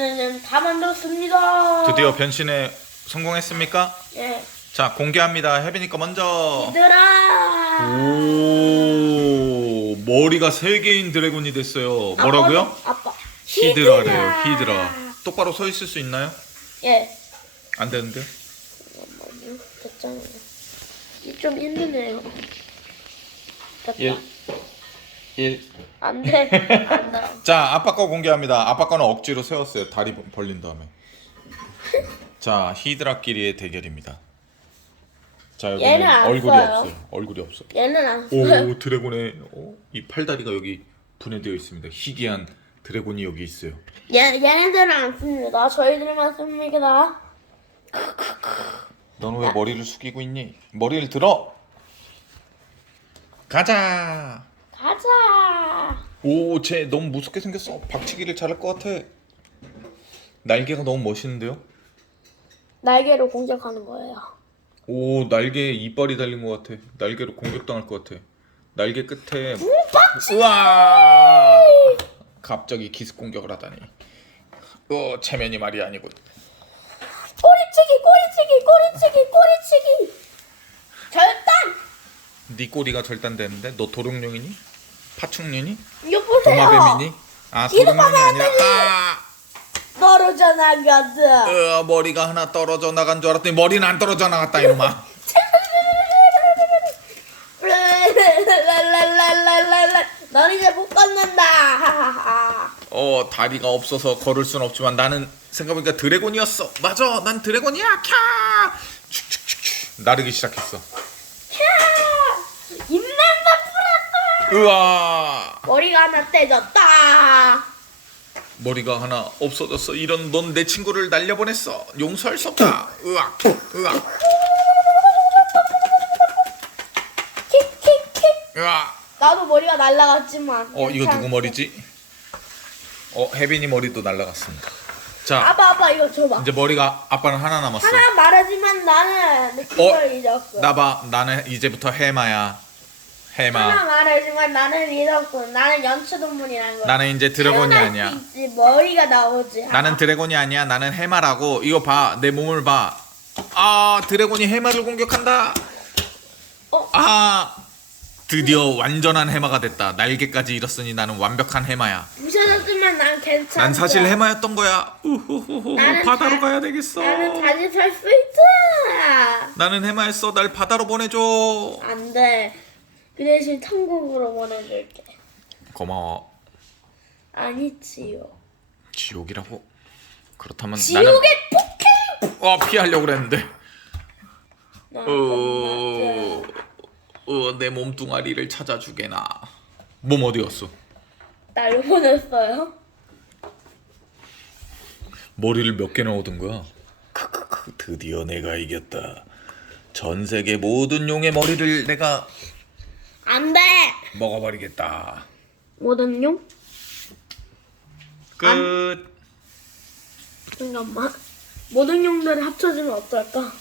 저는 다 만들었습니다. 드디어 변신에 성공했습니까? 예. 자 공개합니다. 혜빈이 거 먼저. 얘들아. 오 머리가 세 개인 드래곤이 됐어요. 뭐라고요? 아빠. 히드라래요. 히드라. 똑바로 서 있을 수 있나요? 예. 안 되는데. 잠깐만요. 됐잖아요. 좀 힘드네요. 됐다. 1 1 안 돼. 안 돼. 자 아빠 거 공개합니다. 아빠 거는 억지로 세웠어요. 다리 벌린 다음에. 자 히드라끼리의 대결입니다. 자 여기는 얘는 안 얼굴이 써요. 없어요. 얼굴이 없어. 얘는 안 써요. 오 드래곤의 어? 이 팔다리가 여기 분해되어 있습니다. 희귀한 드래곤이 여기 있어요. 얘, 얘네들은 안 씁니다. 저희들만 씁니다. 너는 왜 머리를 숙이고 있니? 머리를 들어. 가자. 가자. 오, 쟤 너무 무섭게 생겼어. 박치기를 잘할 것 같아. 날개가 너무 멋있는데요? 날개로 공격하는 거예요. 오, 날개에 이빨이 달린 것 같아. 날개로 공격당할 것 같아. 날개 끝에 우와! 갑자기 기습 공격을 하다니. 어, 체면이 말이 아니군. 꼬리치기, 꼬리치기, 꼬리치기, 꼬리치기. 절단. 네 꼬리가 절단되는데 너 도룡뇽이니? 파충류니? 이거 보세요. 도마뱀이니? 아, 안 아니라. 아! 떨어져 나가드. 으, 머리가 하나 떨어져 나간 줄 알았더니 머리는 안 떨어져 나갔다 이놈아. 랄랄랄랄랄랄. 넌 이제 못 걷는다. 하하하. 어 다리가 없어서 걸을 순 없지만 나는 생각해보니까 드래곤이었어 맞아 난 드래곤이야 캬 축축축축 나르기 시작했어 캬! 입냄새 뿌렸어. 으아 머리가 하나 떼졌다. 머리가 하나 없어졌어 이런 넌 내 친구를 날려보냈어 용서할 수 없다 으악 으악 킥킥킥. 으악 나도 머리가 날라갔지만. 어 이거 괜찮- 누구 머리지? 어 혜빈이 머리도 날라갔습니다 자 아빠 아빠 이거 줘봐. 이제 머리가 아빠는 하나 남았어 하나 말하지만 나는 그걸 잊었어. 나봐 나는 이제부터 해마야 해마 하나 말하지만 나는 잊었어. 나는 연체동물이라는 거. 나는 이제 드래곤이 태어날 아니야 수 있지, 머리가 나오지. 나는 드래곤이 아니야. 나는 해마라고. 이거 봐. 내 몸을 봐. 아, 드래곤이 해마를 공격한다. 어? 아, 드디어 완전한 해마가 됐다. 날개까지 잃었으니 나는 완벽한 해마야. 부셔졌지만 난 괜찮아. 난 사실 해마였던 거야. 우후후후. 나는 바다로 다- 가야 되겠어. 나는 다시 살수 있다. 나는 해마였어. 날 바다로 보내줘. 안 돼. 그 대신 천국으로 보내줄게. 고마워. 아니지요. 지옥이라고. 그렇다면 지옥의 나는 어, 피하려고 그랬는데. 포켓. 어, 어, 내 몸뚱아리를 찾아주게나. 몸 어디 갔어? 날 보냈어요. 머리를 몇 개나 얻은 거야? 크크크 드디어 내가 이겼다. 전 세계 모든 용의 머리를 내가 안 돼. 먹어버리겠다. 모든 용? 끝. 잠깐만. 모든 용들을 합쳐주면 어떨까?